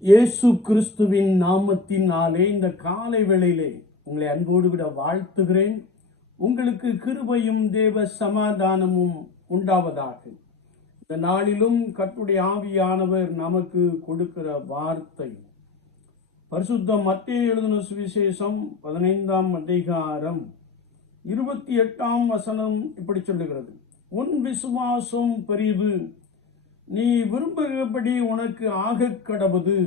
இயேசு கிறிஸ்துவின் நாமத்தினாலே இந்த காலை வேளையிலே உங்களை அன்போடு கூட வாழ்த்துகிறேன். உங்களுக்கு கிருபையும் தேவ சமாதானமும் உண்டாவதாக. இந்த நாளிலும் கட்டுடைய ஆவியானவர் நமக்கு கொடுக்கிற வார்த்தை. பரிசுத்த மத்திய எழுதின சுவிசேஷம் பதினைந்தாம் அதிகாரம் இருபத்தி எட்டாம் வசனம் இப்படி சொல்லுகிறது. உன் விசுவாசம் பெரிது நீ விரும்புகிறபடி உனக்கு ஆக கடவுது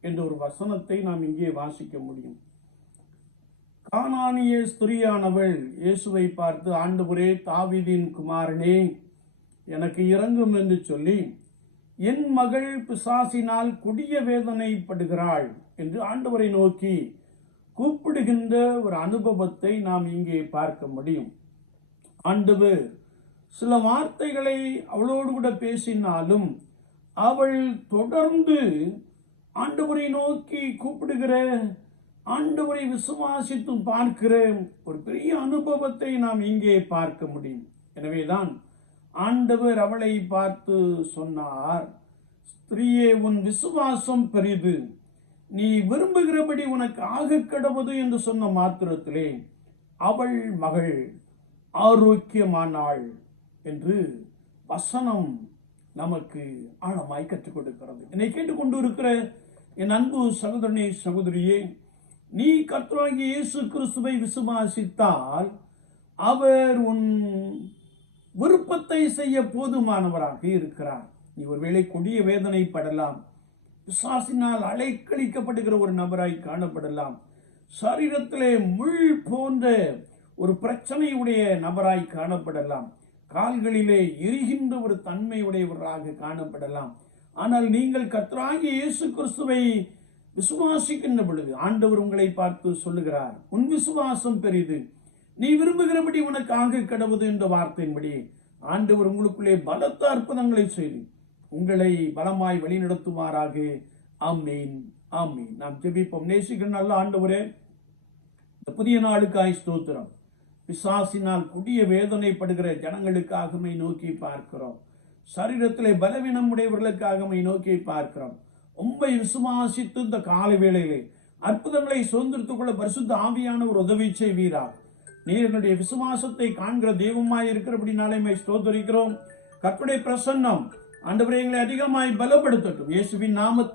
என்ற ஒரு வசனத்தை நாம் இங்கே வாசிக்க முடியும். கானானிய ஸ்திரியானவள் இயேசுவை பார்த்து ஆண்டவரே தாவிதின் குமாரனே எனக்கு இறங்கும் என்று சொல்லி என் மகள் பிசாசினால் கொடிய வேதனைப்படுகிறாள் என்று ஆண்டவரை நோக்கி கூப்பிடுகின்ற ஒரு அனுபவத்தை நாம் இங்கே பார்க்க முடியும். ஆண்டவர் சில வார்த்தைகளை அவளோடு கூட பேசினாலும் அவள் தொடர்ந்து ஆண்டவரை நோக்கி கூப்பிடுகிற ஆண்டவரை விசுவாசித்து பார்க்கிற ஒரு பெரிய அனுபவத்தை நாம் இங்கே பார்க்க முடியும். எனவேதான் ஆண்டவர் அவளை பார்த்து சொன்னார் ஸ்திரீயே உன் விசுவாசம் பெரிது. நீ விரும்புகிறபடி உனக்கு ஆக கிடவது என்று சொன்ன மாத்திரத்திலே அவள் மகள் ஆரோக்கியமானாள். என்று வசனம் நமக்கு ஆழமாய் கற்றுக் கொடுக்கிறது என்னை கேட்டுக்கொண்டு இருக்கிற என் அன்பு சகோதரனே சகோதரியே நீ கர்த்தராகி இயேசு கிறிஸ்துவை விசுவாசித்தால் அவர் உன் விருப்பத்தை செய்ய போதுமானவராக இருக்கிறார். நீ ஒருவேளை கொடிய வேதனைப்படலாம். பிசாசினால் அலைக்கழிக்கப்படுகிற ஒரு நபராய் காணப்படலாம். சரீரத்திலே முள் போன்ற ஒரு பிரச்சனையுடைய நபராய் காணப்படலாம். கால்களிலே எரிகின்ற ஒரு தன்மையுடையவராக காணப்படலாம். ஆனால் நீங்கள் கத்ராகி இயேசு கிறிஸ்துவை விசுவாசிக்கின்ற பொழுது ஆண்டவர் உங்களை பார்த்து சொல்லுகிறார் உன் விசுவாசம் பெரிது. நீ விரும்புகிறபடி உனக்கு ஆக கிடவது என்ற வார்த்தையின்படி ஆண்டவர் உங்களுக்குள்ளே பலத்த அற்புதங்களை செய்து உங்களை பலமாய் வழிநடத்துமாறாக ஆமீன். ஆமீன். நாம் ஜெபிப்போம். நேசிக்கிற நல்ல ஆண்டவரே இந்த புதிய நாளுக்காய் ஸ்தோத்திரம். பிசாசினால் கொடிய வேதனைப்படுகிற ஜனங்களுக்காகமை நோக்கி பார்க்கிறோம். சரீரத்திலே பலவீனம் உடையவர்களுக்காகமை நோக்கி பார்க்கிறோம். ரொம்ப விசுவாசித்து இந்த கால வேளையிலே அற்புதங்களை சுதந்திரத்துக் கொள்ள பரிசுத்த ஆவியான ஒரு உதவி செய்வீரா? நீர் என்னுடைய விசுவாசத்தை காண்கிற தெய்வமாய் இருக்கிறபடினாலே மை ஸ்தோத்தரிக்கிறோம். கற்புடைய பிரசன்னம் ஆண்டவரை எங்களை அதிகமாய் பலப்படுத்தட்டும். இயேசுவின் நாமத்தில்